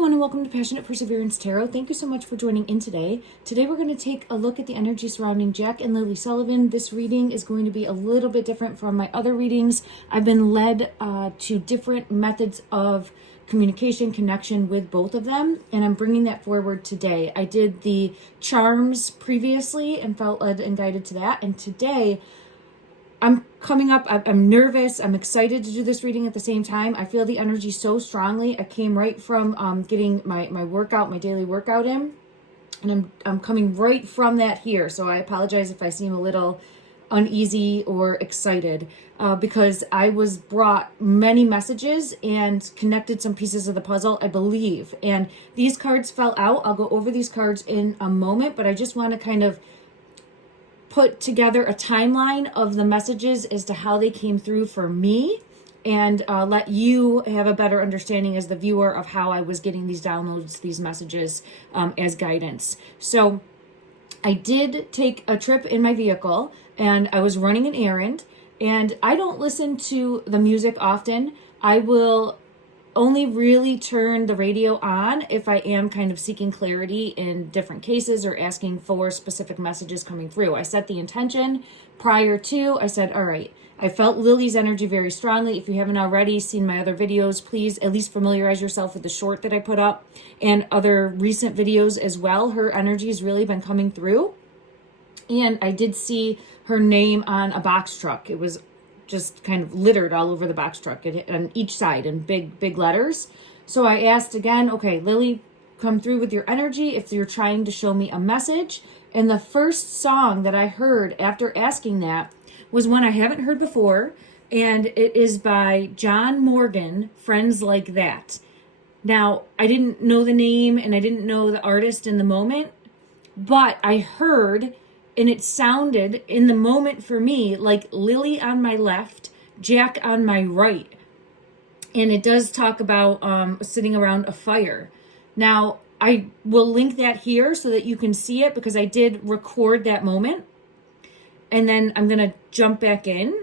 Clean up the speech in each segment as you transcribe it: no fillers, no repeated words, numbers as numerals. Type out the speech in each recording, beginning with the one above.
everyone, and welcome to Passionate Perseverance Tarot. Thank you so much for joining in today. Today we're going to take a look at the energy surrounding Jack and Lilly Sullivan. This reading is going to be a little bit different from my other readings. I've been led to different methods of communication, connection with both of them, and I'm bringing that forward today. I did the charms previously and felt led and guided to that, and today I'm coming up, I'm nervous, I'm excited to do this reading at the same time. I feel the energy so strongly. I came right from getting my workout, my daily workout in, and I'm coming right from that here. So I apologize if I seem a little uneasy or excited because I was brought many messages and connected some pieces of the puzzle, I believe. And these cards fell out. I'll go over these cards in a moment, but I just want to kind of put together a timeline of the messages as to how they came through for me and let you have a better understanding as the viewer of how I was getting these downloads, these messages as guidance. So I did take a trip in my vehicle and I was running an errand, and I don't listen to the music often. I will only really turn the radio on if I am kind of seeking clarity in different cases or asking for specific messages coming through. I set the intention prior to. I said, all right, I felt Lily's energy very strongly. If you haven't already seen my other videos, please at least familiarize yourself with the short that I put up and other recent videos as well. Her energy has really been coming through. And I did see her name on a box truck. It was just kind of littered all over the box truck on each side in big letters. So I asked again, okay, Lily, come through with your energy if you're trying to show me a message. And the first song that I heard after asking that was one I haven't heard before, and it is by John Morgan, Friends Like That. Now, I didn't know the name and I didn't know the artist in the moment, but I heard, and it sounded in the moment for me like Lily on my left, Jack on my right. And it does talk about sitting around a fire. Now, I will link that here so that you can see it because I did record that moment. And then I'm going to jump back in.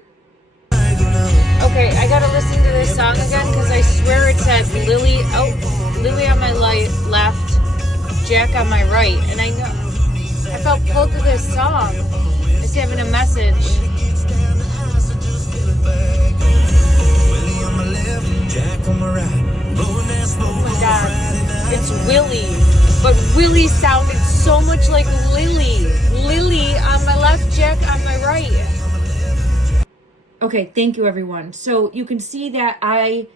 Okay, I got to listen to this song again because I swear it said Lily on my left, Jack on my right. And I know I felt pulled to this song. It's having a message. Oh my God. It's Willie. But Willie sounded so much like Lily. Lily on my left, Jack on my right. Okay, thank you everyone. So you can see that I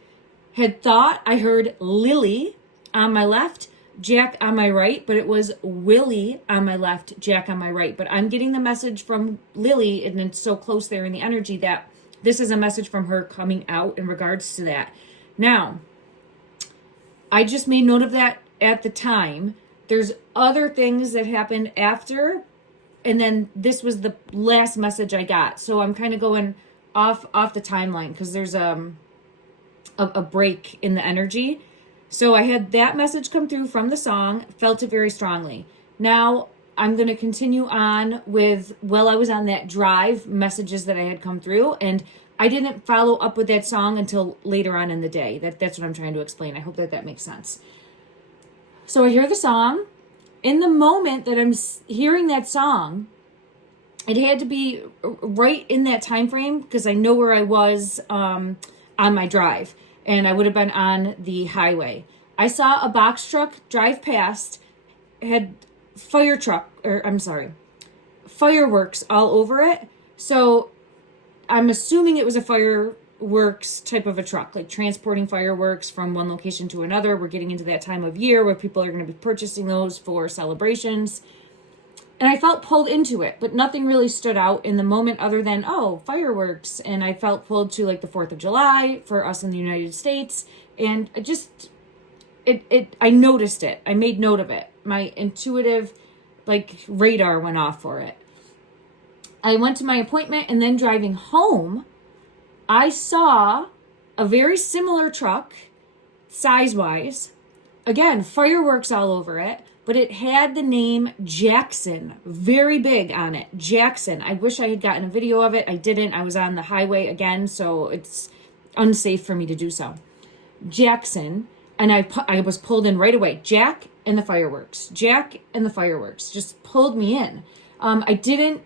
had thought I heard Lily on my left, Jack on my right, but it was Willie on my left, Jack on my right. But I'm getting the message from Lily, and it's so close there in the energy that this is a message from her coming out in regards to that. Now, I just made note of that at the time. There's other things that happened after, and then this was the last message I got. So I'm kind of going off the timeline because there's a break in the energy. So I had that message come through from the song, felt it very strongly. Now I'm going to continue on with, while I was on that drive, messages that I had come through. And I didn't follow up with that song until later on in the day. That's what I'm trying to explain. I hope that makes sense. So I hear the song. In the moment that I'm hearing that song, it had to be right in that time frame because I know where I was on my drive. And I would have been on the highway. I saw a box truck drive past, had fireworks all over it. So I'm assuming it was a fireworks type of a truck, like transporting fireworks from one location to another. We're getting into that time of year where people are going to be purchasing those for celebrations. And I felt pulled into it, but nothing really stood out in the moment other than, oh, fireworks. And I felt pulled to like the 4th of July for us in the United States. And I noticed it. I made note of it. My intuitive radar went off for it. I went to my appointment, and then driving home, I saw a very similar truck, size-wise. Again, fireworks all over it. But it had the name Jackson very big on it. Jackson. I wish I had gotten a video of it. I didn't. I was on the highway again, so it's unsafe for me to do so. Jackson. and I was pulled in right away. Jack and the fireworks. Jack and the fireworks just pulled me in. I didn't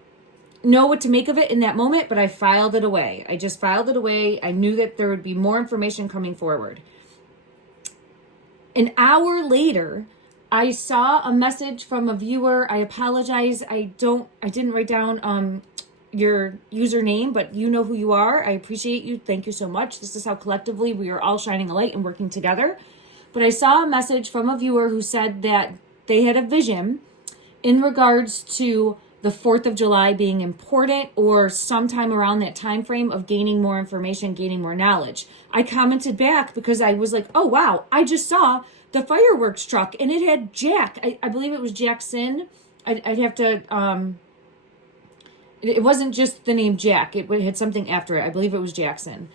know what to make of it in that moment, but I filed it away. I just filed it away. I knew that there would be more information coming forward. An hour later, I saw a message from a viewer. I apologize. I didn't write down your username, but you know who you are. I appreciate you. Thank you so much. This is how collectively we are all shining a light and working together. But I saw a message from a viewer who said that they had a vision in regards to the 4th of July being important, or sometime around that time frame of gaining more information, gaining more knowledge. I commented back because I was like, oh wow, I just saw the fireworks truck and it had Jack. I believe it was Jackson. I'd have to, it wasn't just the name Jack. It had something after it. I believe it was Jackson.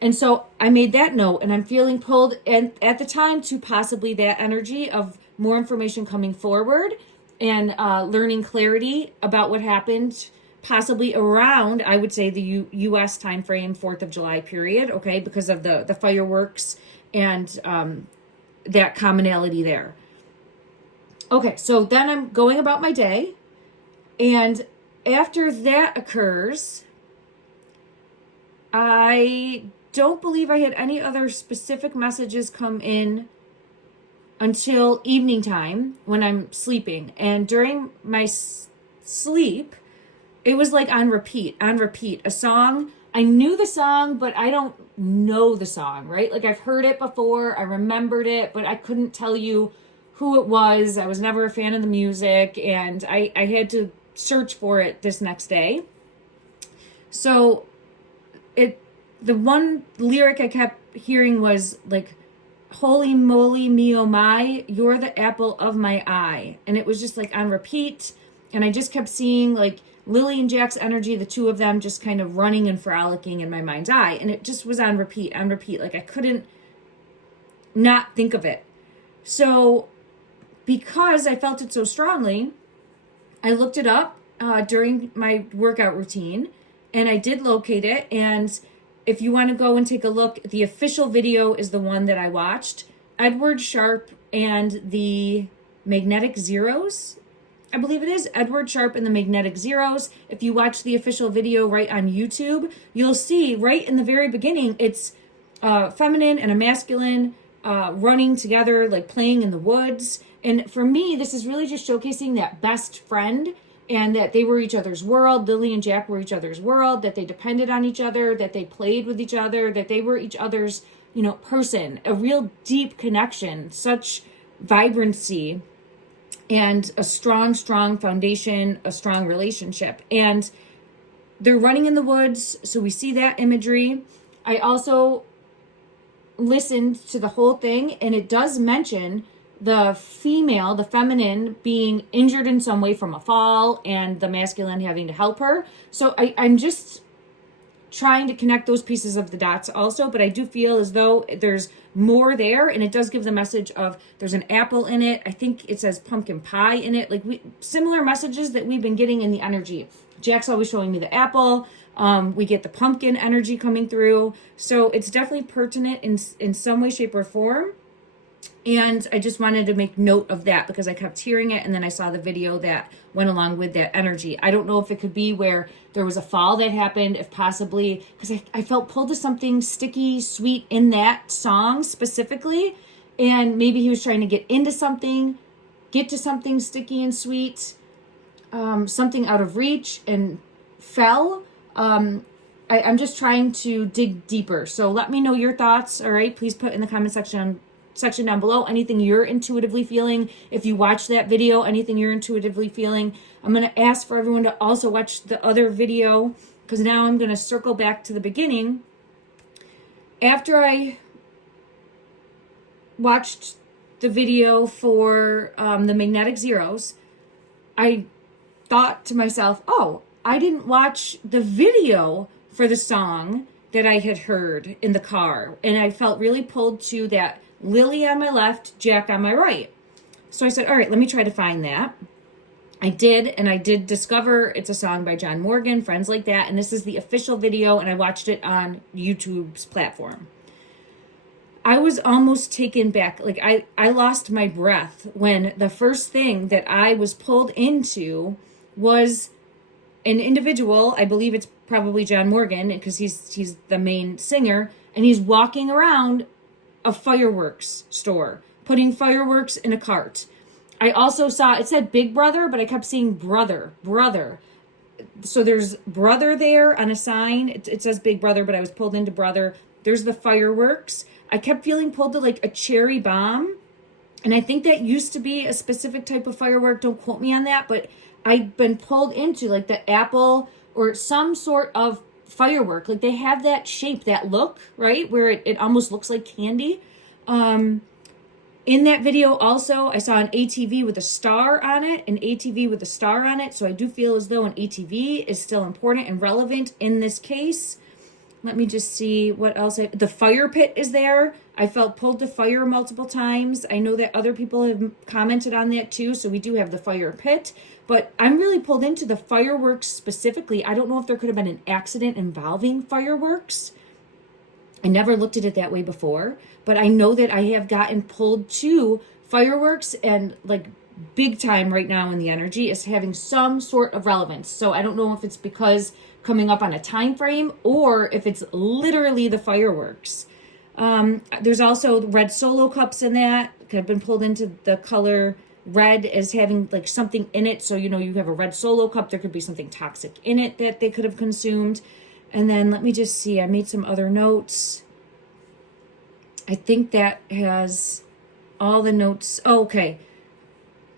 And so I made that note, and I'm feeling pulled at the time to possibly that energy of more information coming forward and learning clarity about what happened possibly around, I would say, the U.S. time frame, 4th of July period, okay, because of the fireworks and that commonality there. Okay, so then I'm going about my day, and after that occurs, I don't believe I had any other specific messages come in until evening time when I'm sleeping. And during my sleep, it was like on repeat. A song, I knew the song, but I don't know the song, right? Like I've heard it before, I remembered it, but I couldn't tell you who it was. I was never a fan of the music, and I had to search for it this next day. So the one lyric I kept hearing was like, holy moly, me oh my, you're the apple of my eye. And it was just like on repeat. And I just kept seeing like Lilly and Jack's energy, the two of them just kind of running and frolicking in my mind's eye. And it just was on repeat. Like I couldn't not think of it. So because I felt it so strongly, I looked it up during my workout routine, and I did locate it. And if you want to go and take a look, the official video is the one that I watched. Edward Sharpe and the Magnetic Zeros. I believe it is Edward Sharpe and the Magnetic Zeros. If you watch the official video right on YouTube, you'll see right in the very beginning, it's feminine and a masculine running together, like playing in the woods. And for me, this is really just showcasing that best friend, and that they were each other's world. Lilly and Jack were each other's world, that they depended on each other, that they played with each other, that they were each other's, person, a real deep connection, such vibrancy, and a strong foundation, a strong relationship. And they're running in the woods, so we see that imagery. I also listened to the whole thing, and it does mention the feminine being injured in some way from a fall, and the masculine having to help her. So I'm just trying to connect those pieces of the dots also, but I do feel as though there's more there, and it does give the message of there's an apple in it. I think it says pumpkin pie in it, like similar messages that we've been getting in the energy. Jack's always showing me the apple. We get the pumpkin energy coming through. So it's definitely pertinent in some way, shape, or form. And I just wanted to make note of that because I kept hearing it, and then I saw the video that went along with that energy. I don't know if it could be where there was a fall that happened, if possibly, because I felt pulled to something sticky, sweet in that song specifically. And maybe he was trying to get to something sticky and sweet, something out of reach, and fell. I'm just trying to dig deeper. So let me know your thoughts. All right. Please put in the comment section down below anything you're intuitively feeling. If you watch that video, anything you're intuitively feeling. I'm going to ask for everyone to also watch the other video, because now I'm going to circle back to the beginning. After I watched the video for the Magnetic Zeros, I thought to myself, oh, I didn't watch the video for the song that I had heard in the car. And I felt really pulled to that Lilly on my left, Jack on my right. So I said, all right, let me try to find that. I did, and I did discover it's a song by John Morgan, Friends Like That, and this is the official video, and I watched it on YouTube's platform. I was almost taken back. Like I lost my breath when the first thing that I was pulled into was an individual. I believe it's probably John Morgan, because he's the main singer, and he's walking around a fireworks store, putting fireworks in a cart. I also saw, it said Big Brother, but I kept seeing brother. So there's brother there on a sign. It says Big Brother, but I was pulled into brother. There's the fireworks. I kept feeling pulled to like a cherry bomb. And I think that used to be a specific type of firework. Don't quote me on that. But I'd been pulled into like the apple or some sort of firework. Like they have that shape, that look, right? Where it almost looks like candy. In that video also, I saw an ATV with a star on it. So I do feel as though an ATV is still important and relevant in this case. Let me just see what else. The fire pit is there. I felt pulled to fire multiple times. I know that other people have commented on that too. So we do have the fire pit. But I'm really pulled into the fireworks specifically. I don't know if there could have been an accident involving fireworks. I never looked at it that way before, but I know that I have gotten pulled to fireworks, and like big time right now in the energy is having some sort of relevance. So I don't know if it's because coming up on a time frame or if it's literally the fireworks. There's also red solo cups in that. I've been pulled into the color red as having like something in it. So, you know, you have a red solo cup, there could be something toxic in it that they could have consumed. And then let me just see, I made some other notes. I think that has all the notes. Oh, okay.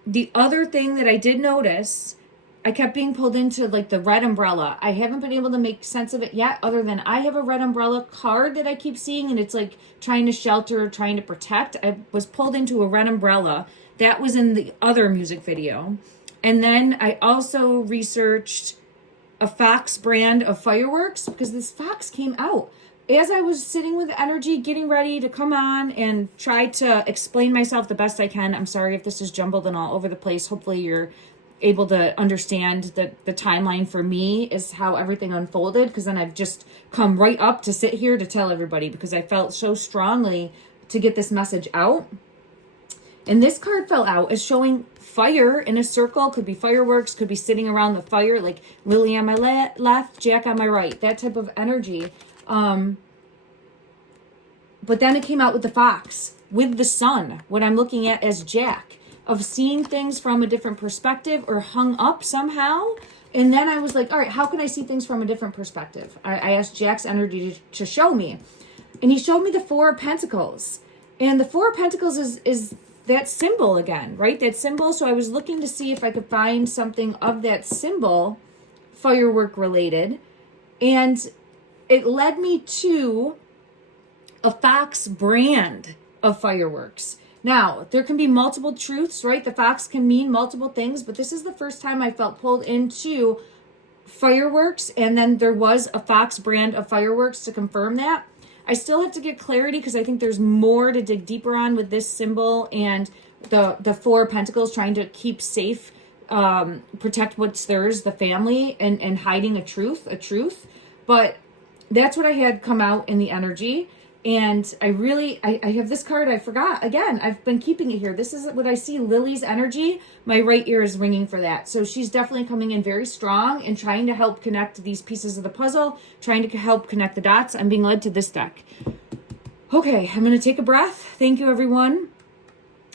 The other thing that I did notice, I kept being pulled into like the red umbrella. I haven't been able to make sense of it yet, other than I have a red umbrella card that I keep seeing, and it's like trying to shelter, trying to protect. I was pulled into a red umbrella. That was in the other music video. And then I also researched a Fox brand of fireworks, because this Fox came out as I was sitting with energy, getting ready to come on and try to explain myself the best I can. I'm sorry if this is jumbled and all over the place. Hopefully you're able to understand that the timeline for me is how everything unfolded, because then I've just come right up to sit here to tell everybody, because I felt so strongly to get this message out. And this card fell out as showing fire in a circle. Could be fireworks, could be sitting around the fire, like Lily on my left, Jack on my right, that type of energy. But then it came out with the Fox, with the sun, what I'm looking at as Jack, of seeing things from a different perspective or hung up somehow. And then I was like, all right, how can I see things from a different perspective? I asked Jack's energy to show me. And he showed me the Four of Pentacles. And the Four of Pentacles is that symbol again, right? That symbol. So I was looking to see if I could find something of that symbol, firework related. And it led me to a Fox brand of fireworks. Now, there can be multiple truths, right? The Fox can mean multiple things, but this is the first time I felt pulled into fireworks. And then there was a Fox brand of fireworks to confirm that. I still have to get clarity, because I think there's more to dig deeper on with this symbol and the Four of Pentacles, trying to keep safe, protect what's theirs, the family, and hiding a truth. But that's what I had come out in the energy. And I have this card. I forgot. Again, I've been keeping it here. This is what I see, Lily's energy. My right ear is ringing for that. So she's definitely coming in very strong and trying to help connect these pieces of the puzzle, trying to help connect the dots. I'm being led to this deck. Okay, I'm going to take a breath. Thank you, everyone.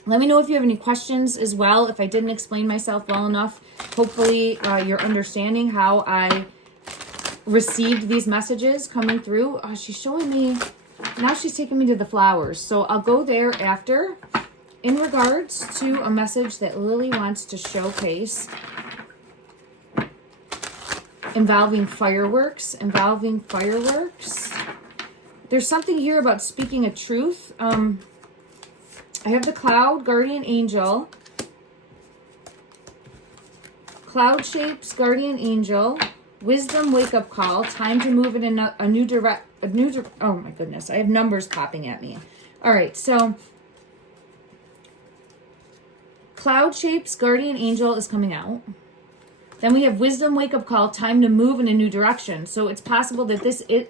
Let me know if you have any questions as well, if I didn't explain myself well enough. Hopefully you're understanding how I received these messages coming through. She's showing me... Now she's taking me to the flowers. So I'll go there after in regards to a message that Lily wants to showcase involving fireworks. There's something here about speaking a truth. I have the Cloud Guardian Angel. Cloud Shapes Guardian Angel. Wisdom Wake Up Call. Time to move in a new direction. Oh my goodness, I have numbers popping at me. All right, so Cloud Shapes Guardian Angel is coming out. Then we have Wisdom Wake Up Call, time to move in a new direction. So it's possible that this is,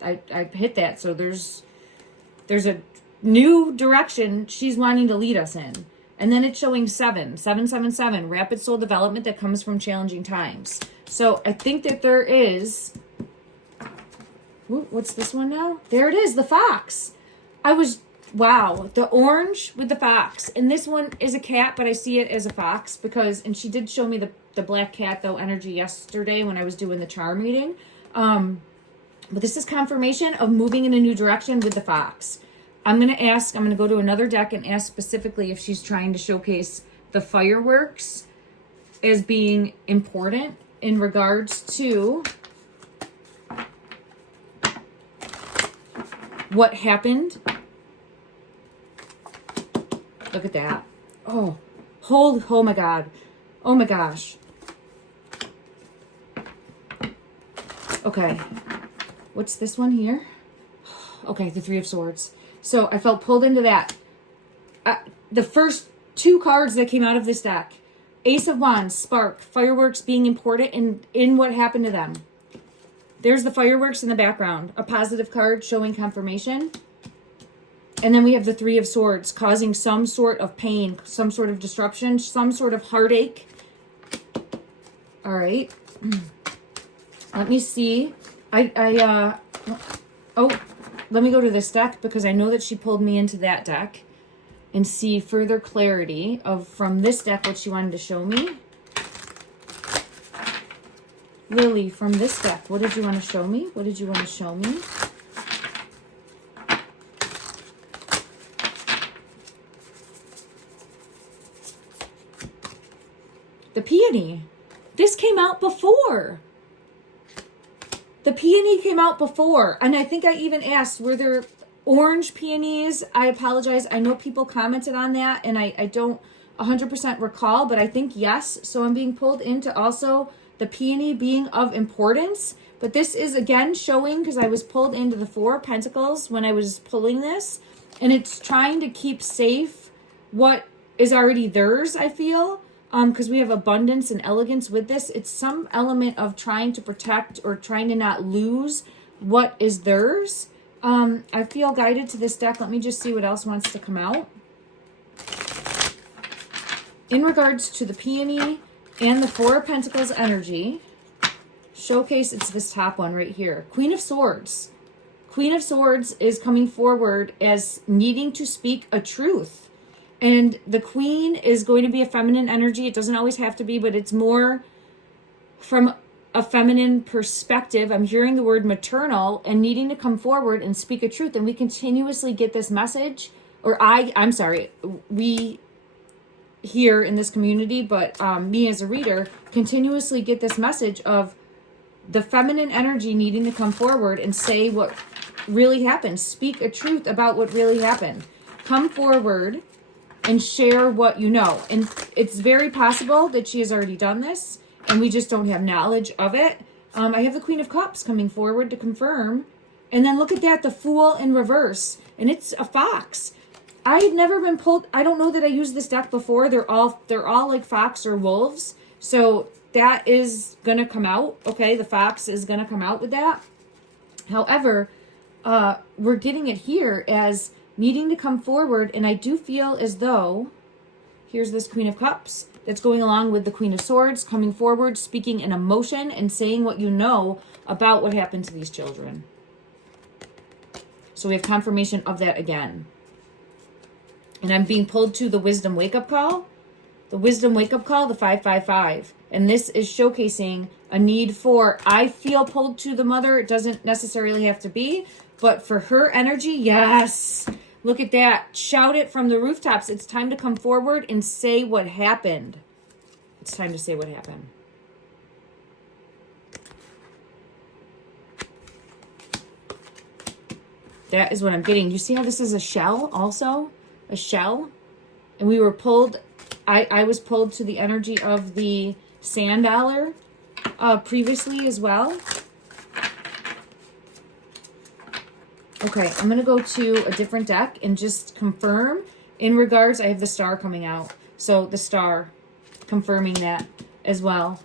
I hit that. So there's there's a new direction she's wanting to lead us in. And then it's showing 7, rapid soul development that comes from challenging times. So I think that there is, what's this one now? There it is, the fox. Wow, the orange with the fox. And this one is a cat, but I see it as a fox because, and she did show me the black cat though energy yesterday when I was doing the charm reading. But this is confirmation of moving in a new direction with the fox. I'm going to go to another deck and ask specifically if she's trying to showcase the fireworks as being important in regards to what happened. Look at that. Oh my God. Oh my gosh. Okay. What's this one here? Okay, the Three of Swords. So I felt pulled into that. The first two cards that came out of this deck. Ace of Wands, spark, fireworks being important in what happened to them. There's the fireworks in the background. A positive card showing confirmation. And then we have the Three of Swords causing some sort of pain, some sort of disruption, some sort of heartache. All right. Let me see. Let me go to this deck because I know that she pulled me into that deck and see further clarity from this deck what she wanted to show me. Lily, from this deck, what did you want to show me? What did you want to show me? The peony. This came out before. The peony came out before. And I think I even asked, were there orange peonies? I apologize. I know people commented on that and I don't 100% recall, but I think yes. So I'm being pulled into also the peony being of importance. But this is again showing, because I was pulled into the Four of Pentacles when I was pulling this. And it's trying to keep safe what is already theirs, I feel. Because we have abundance and elegance with this. It's some element of trying to protect or trying to not lose what is theirs. I feel guided to this deck. Let me just see what else wants to come out. In regards to the peony and the Four of Pentacles energy, showcase, it's this top one right here. Queen of Swords. Queen of Swords is coming forward as needing to speak a truth. And the queen is going to be a feminine energy. It doesn't always have to be, but it's more from a feminine perspective. I'm hearing the word maternal and needing to come forward and speak a truth. And we continuously get this message, or we here in this community, but me as a reader, continuously get this message of the feminine energy needing to come forward and say what really happened. Speak a truth about what really happened. Come forward and share what you know. And it's very possible that she has already done this and we just don't have knowledge of it. I have the Queen of Cups coming forward to confirm. And then look at that, the Fool in reverse. And it's a fox. I've never been pulled. I don't know that I used this deck before. They're all like fox or wolves. So that is going to come out. Okay, the fox is going to come out with that. However, we're getting it here as needing to come forward, and I do feel as though, here's this Queen of Cups that's going along with the Queen of Swords, coming forward, speaking in emotion, and saying what you know about what happened to these children. So we have confirmation of that again. And I'm being pulled to the Wisdom Wake-Up Call. The Wisdom Wake-Up Call, the 555. And this is showcasing a need for, I feel pulled to the mother. It doesn't necessarily have to be, but for her energy, yes. Look at that. Shout it from the rooftops. It's time to come forward and say what happened. It's time to say what happened. That is what I'm getting. You see how this is a shell also? A shell? And we were pulled, I was pulled to the energy of the sand dollar previously as well. Okay, I'm going to go to a different deck and just confirm in regards, I have the Star coming out. So the Star, confirming that as well.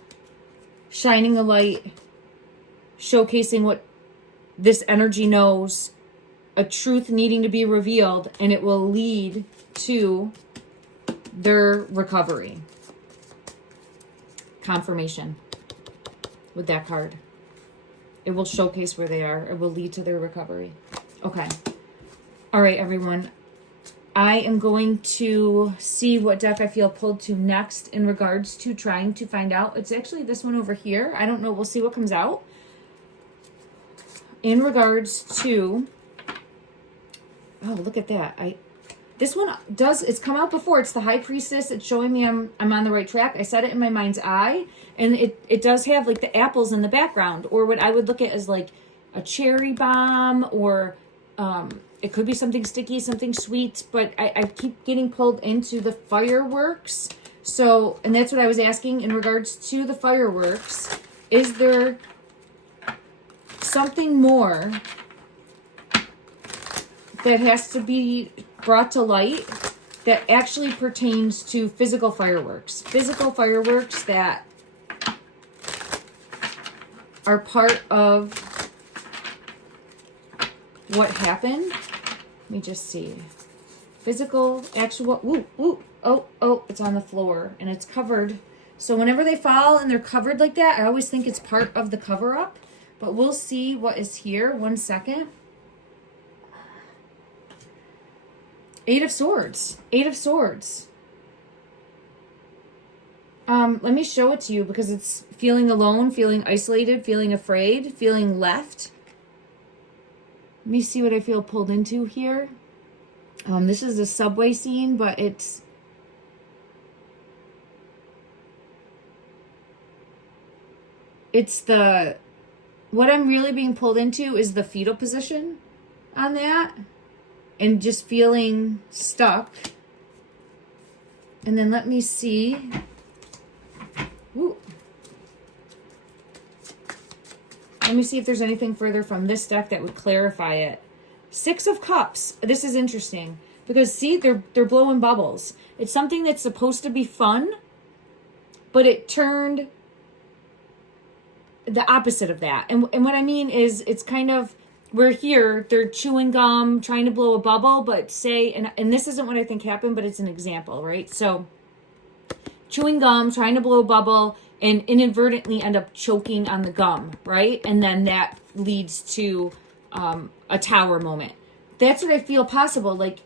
Shining the light, showcasing what this energy knows a truth needing to be revealed, and it will lead to their recovery. Confirmation with that card. It will showcase where they are. It will lead to their recovery. Okay. All right, everyone. I am going to see what deck I feel pulled to next in regards to trying to find out. It's actually this one over here. I don't know. We'll see what comes out. In regards to... Oh, look at that. This one it's come out before. It's the High Priestess. It's showing me I'm on the right track. I said it in my mind's eye. And it does have like the apples in the background, or what I would look at as like a cherry bomb, or it could be something sticky, something sweet, but I keep getting pulled into the fireworks. So, and that's what I was asking in regards to the fireworks. Is there something more that has to be brought to light that actually pertains to physical fireworks? Physical fireworks that are part of what happened. Let me just see. Physical, actual, oh, it's on the floor and it's covered. So whenever they fall and they're covered like that, I always think it's part of the cover up, but we'll see what is here. 1 second. 8 of Swords. 8 of Swords. Let me show it to you because it's feeling alone, feeling isolated, feeling afraid, feeling left. Let me see what I feel pulled into here. This is a subway scene, but it's what I'm really being pulled into is the fetal position on that, and just feeling stuck. And then let me see. Ooh. Let me see if there's anything further from this deck that would clarify it. 6 of Cups. This is interesting because see, they're blowing bubbles. It's something that's supposed to be fun, but it turned the opposite of that. And what I mean is, it's kind of, we're here, they're chewing gum, trying to blow a bubble, but say, and this isn't what I think happened, but it's an example, right? So chewing gum, trying to blow a bubble, and inadvertently end up choking on the gum, right? And then that leads to a tower moment. That's what I feel possible. Like,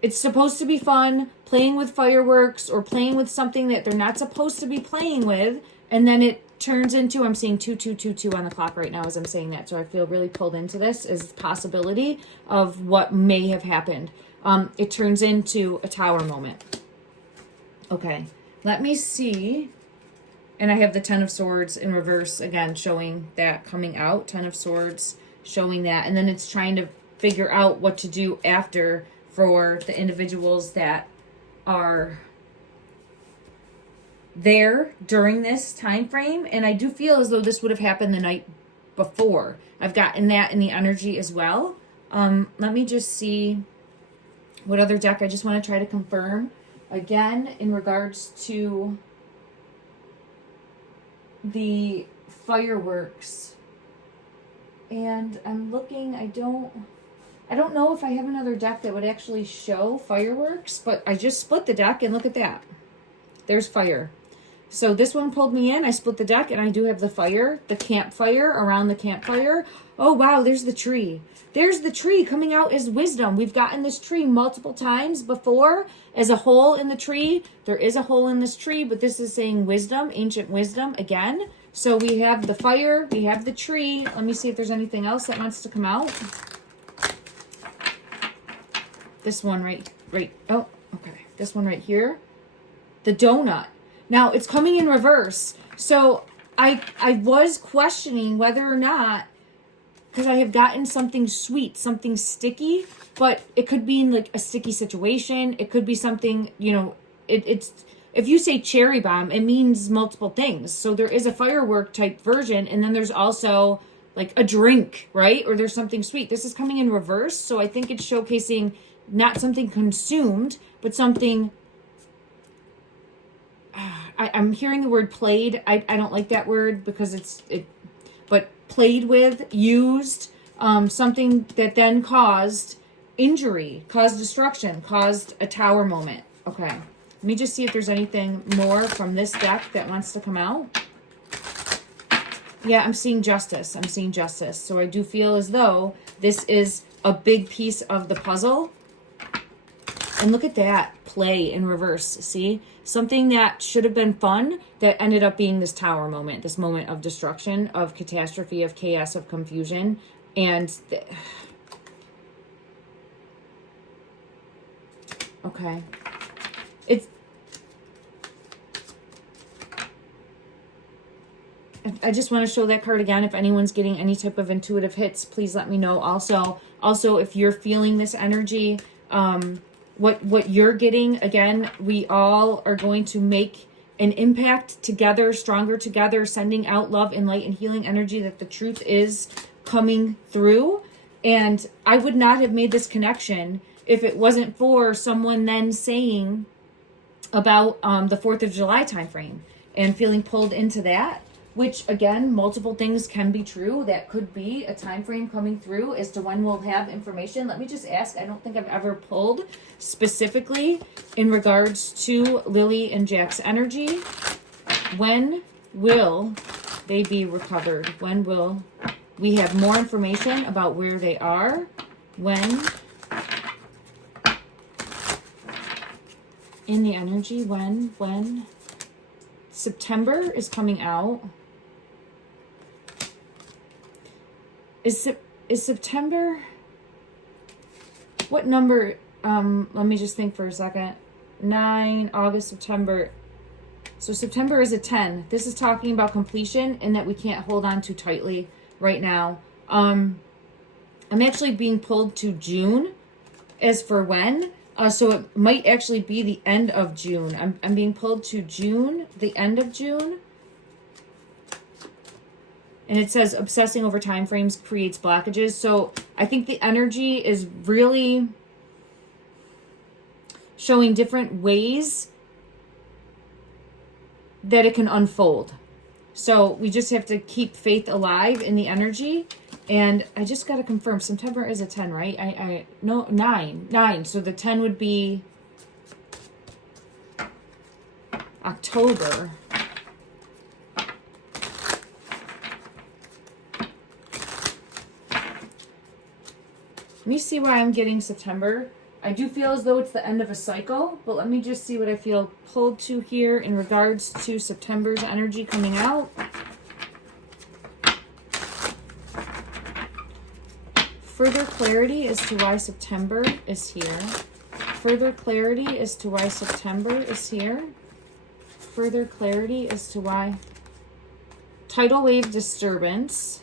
it's supposed to be fun, playing with fireworks or playing with something that they're not supposed to be playing with, and then it turns into, I'm seeing 2222 on the clock right now as I'm saying that, so I feel really pulled into this as a possibility of what may have happened. It turns into a tower moment. Okay, let me see. And I have the 10 of Swords in reverse again, showing that coming out. 10 of Swords showing that. And then it's trying to figure out what to do after for the individuals that are there during this time frame. And I do feel as though this would have happened the night before. I've gotten that in the energy as well. Let me just see what other deck I just want to try to confirm. Again, in regards to the fireworks, and I'm looking, I don't know if I have another deck that would actually show fireworks, but I just split the deck and look at that, there's fire. So this one pulled me in, I split the deck, and I do have the fire, the campfire, around the campfire. Oh wow, there's the tree coming out as wisdom. We've gotten this tree multiple times before as a hole in the tree. There is a hole in this tree, but this is saying wisdom, ancient wisdom again. So we have the fire, we have the tree. Let me see if there's anything else that wants to come out. This one right, oh, okay. This one right here, the donut. Now it's coming in reverse. So I was questioning whether or not, because I have gotten something sweet, something sticky, but it could be in like a sticky situation. It could be something, you know, it's, if you say cherry bomb, it means multiple things. So there is a firework type version, and then there's also like a drink, right? Or there's something sweet. This is coming in reverse. So I think it's showcasing not something consumed, but something, I'm hearing the word played. I don't like that word because but played with, used, something that then caused injury, caused destruction, caused a tower moment. Okay, let me just see if there's anything more from this deck that wants to come out. Yeah, I'm seeing justice. I'm seeing justice. So I do feel as though this is a big piece of the puzzle. And look at that play in reverse. See? Something that should have been fun that ended up being this tower moment, this moment of destruction, of catastrophe, of chaos, of confusion. And okay. I just want to show that card again. If anyone's getting any type of intuitive hits, please let me know. Also, if you're feeling this energy, what you're getting, again, we all are going to make an impact together, stronger together, sending out love and light and healing energy, that the truth is coming through. And I would not have made this connection if it wasn't for someone then saying about the 4th of July timeframe and feeling pulled into that. Which, again, multiple things can be true. That could be a time frame coming through as to when we'll have information. Let me just ask. I don't think I've ever pulled specifically in regards to Lily and Jack's energy. When will they be recovered? When will we have more information about where they are? When? In the energy, when? September is coming out. Is September, what number, let me just think for a second. 9, August, September. So September is a 10. This is talking about completion and that we can't hold on too tightly right now. I'm actually being pulled to June as for when. So it might actually be the end of June. I'm being pulled to June, the end of June. And it says obsessing over time frames creates blockages. So I think the energy is really showing different ways that it can unfold. So we just have to keep faith alive in the energy. And I just got to confirm, September is a 10, right? No, 9. So the 10 would be October. Let me see why I'm getting September. I do feel as though it's the end of a cycle, but let me just see what I feel pulled to here in regards to September's energy coming out. Further clarity as to why September is here. Further clarity as to why September is here. Further clarity as to why. Tidal wave disturbance.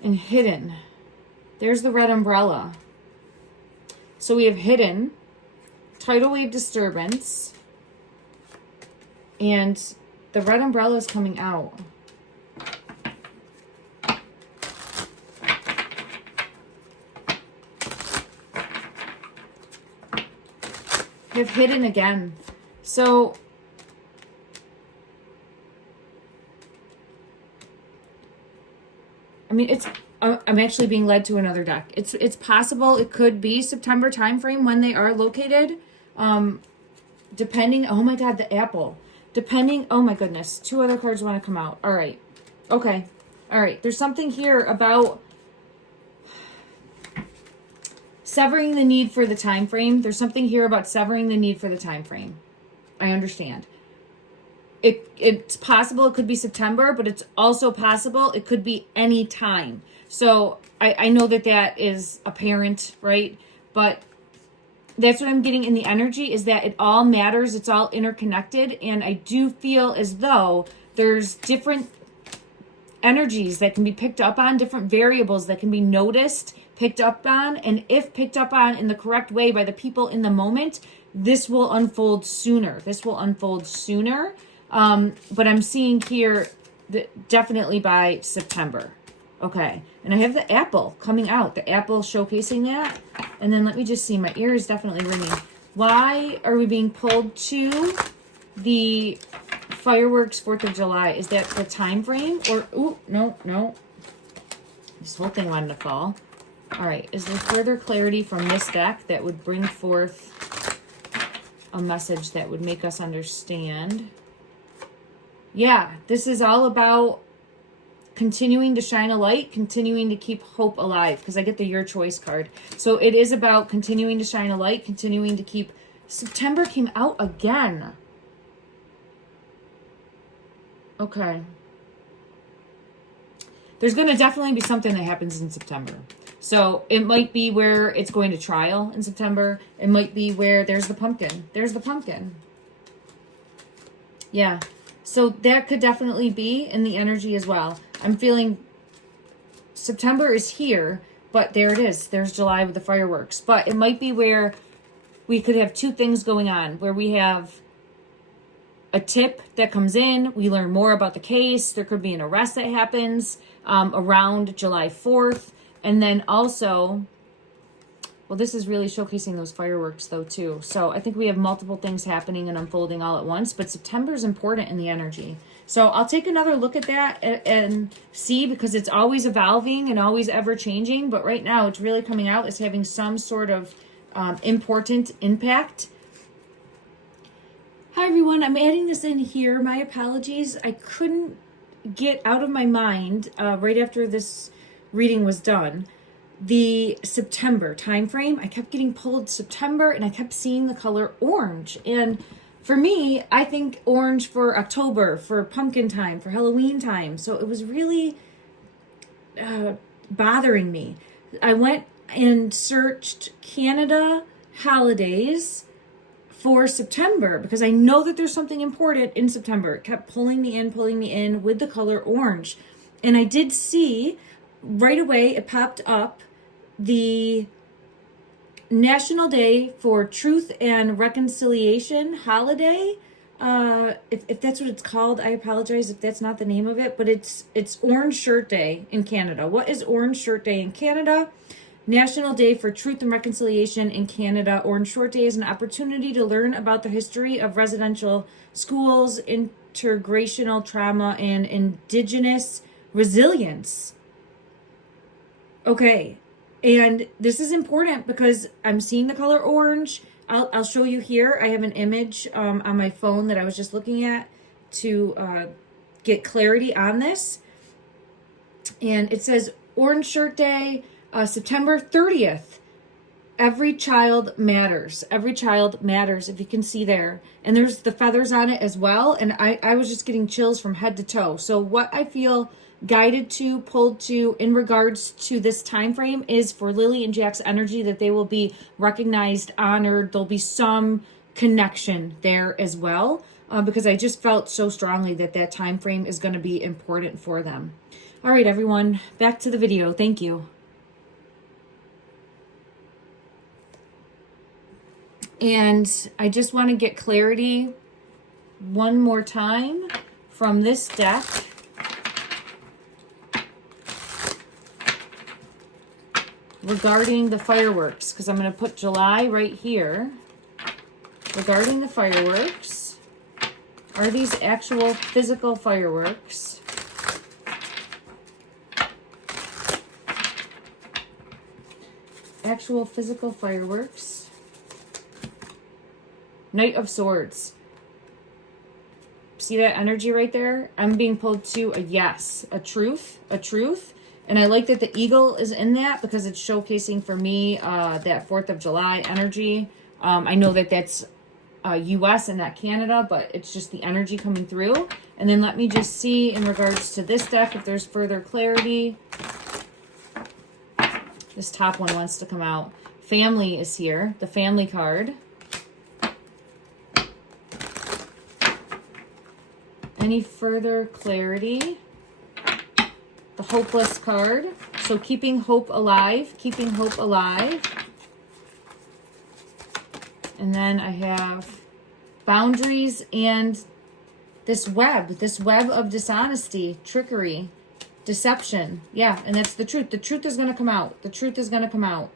And hidden. There's the red umbrella. So we have hidden, tidal wave disturbance, and the red umbrella is coming out. We have hidden again. So I mean, I'm actually being led to another deck. It's possible it could be September timeframe when they are located. Depending, oh my God, the apple. Depending, oh my goodness, 2 other cards want to come out. All right. Okay. All right. There's something here about severing the need for the time frame. There's something here about severing the need for the time frame. I understand. It's possible it could be September, but it's also possible it could be any time. So I know that is apparent, right? But that's what I'm getting in the energy, is that it all matters. It's all interconnected. And I do feel as though there's different energies that can be picked up on, different variables that can be noticed, picked up on. And if picked up on in the correct way by the people in the moment, this will unfold sooner. But I'm seeing here that definitely by September. Okay. And I have the apple coming out. The apple showcasing that. And then let me just see. My ear is definitely ringing. Why are we being pulled to the fireworks 4th of July? Is that the time frame? Or, ooh, no. This whole thing wanted to fall. All right, is there further clarity from this deck that would bring forth a message that would make us understand? Yeah, this is all about continuing to shine a light, continuing to keep hope alive, because I get the Your Choice card. So it is about continuing to shine a light, continuing to keep... September came out again. Okay. There's going to definitely be something that happens in September. So it might be where it's going to trial in September. It might be where there's the pumpkin. There's the pumpkin. Yeah. So that could definitely be in the energy as well. I'm feeling September is here, but there it is. There's July with the fireworks. But it might be where we could have two things going on, where we have a tip that comes in, we learn more about the case, there could be an arrest that happens around July 4th, and then also, well, this is really showcasing those fireworks though too. So I think we have multiple things happening and unfolding all at once, but September is important in the energy. So I'll take another look at that and see, because it's always evolving and always ever changing, but right now it's really coming out as having some sort of important impact. Hi everyone, I'm adding this in here. My apologies. I couldn't get out of my mind right after this reading was done the September time frame. I kept getting pulled September and I kept seeing the color orange. And for me, I think orange for October, for pumpkin time, for Halloween time. So it was really bothering me. I went and searched Canada holidays for September, because I know that there's something important in September. It kept pulling me in with the color orange. And I did see right away, it popped up, the National Day for Truth and Reconciliation holiday. If that's what it's called, I apologize if that's not the name of it, but it's Orange Shirt Day in Canada. What is Orange Shirt Day in Canada? National Day for Truth and Reconciliation in Canada. Orange Short Day is an opportunity to learn about the history of residential schools, intergenerational trauma, and Indigenous resilience. Okay, and this is important because I'm seeing the color orange. I'll show you here. I have an image on my phone that I was just looking at to get clarity on this. And it says Orange Shirt Day, September 30th. Every child matters. Every child matters, if you can see there. And there's the feathers on it as well. And I was just getting chills from head to toe. So what I feel guided to, pulled to in regards to this time frame is for Lily and Jack's energy, that they will be recognized, honored. There'll be some connection there as well, because I just felt so strongly that that time frame is going to be important for them. All right, everyone, back to the video. Thank you. And I just want to get clarity one more time from this deck. Regarding the fireworks, because I'm going to put July right here. Regarding the fireworks, are these actual physical fireworks? Actual physical fireworks. Knight of Swords. See that energy right there? I'm being pulled to a yes, a truth. And I like that the eagle is in that, because it's showcasing for me that 4th of July energy. I know that that's US and not Canada, but it's just the energy coming through. And then let me just see in regards to this deck if there's further clarity. This top one wants to come out. Family is here, the family card. Any further clarity? The hopeless card. So keeping hope alive, keeping hope alive. And then I have boundaries and this web of dishonesty, trickery, deception. Yeah, and that's the truth. The truth is going to come out. The truth is going to come out.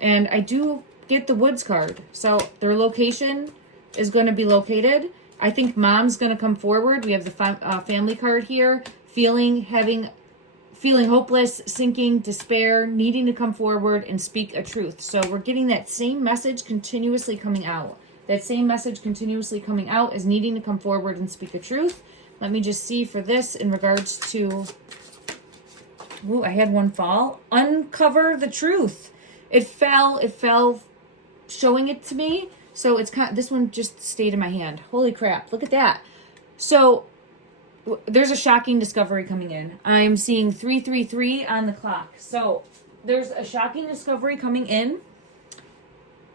And I do get the Woods card. So their location is going to be located. I think mom's going to come forward. We have the family card here. Feeling hopeless, sinking, despair, needing to come forward and speak a truth. So we're getting that same message continuously coming out. That same message continuously coming out is needing to come forward and speak a truth. Let me just see for this in regards to... Ooh, I had one fall. Uncover the truth. It fell showing it to me. So it's this one just stayed in my hand. Holy crap, look at that. So there's a shocking discovery coming in. I'm seeing 333 on the clock. So there's a shocking discovery coming in.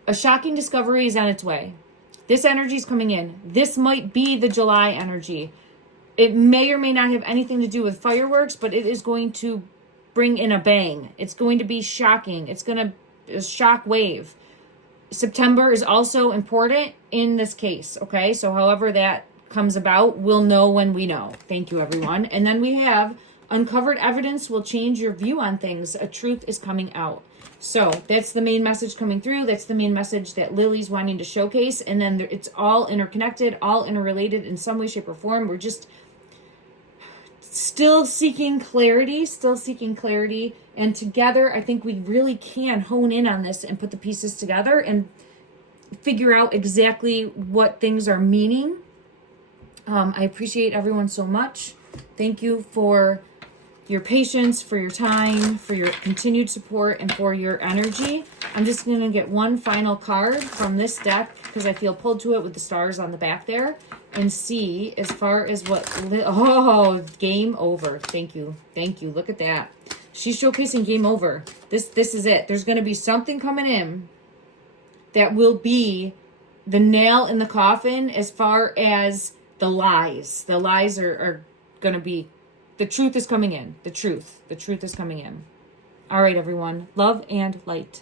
A shocking discovery is on its way. This energy is coming in. This might be the July energy. It may or may not have anything to do with fireworks, but it is going to bring in a bang. It's going to be shocking. It's going to a shock wave. September is also important in this case, okay? So however that comes about, we'll know when we know. Thank you, everyone. And then we have uncovered evidence will change your view on things. A truth is coming out. So that's the main message coming through. That's the main message that Lily's wanting to showcase. And then it's all interconnected, all interrelated in some way, shape, or form. We're just still seeking clarity. And together, I think we really can hone in on this and put the pieces together and figure out exactly what things are meaning. I appreciate everyone so much. Thank you for your patience, for your time, for your continued support, and for your energy. I'm just going to get one final card from this deck because I feel pulled to it with the stars on the back there and see as far as what... game over. Thank you. Look at that. She's showcasing game over. This is it. There's going to be something coming in that will be the nail in the coffin as far as the lies. The lies are going to be... The truth is coming in. The truth is coming in. All right, everyone. Love and light.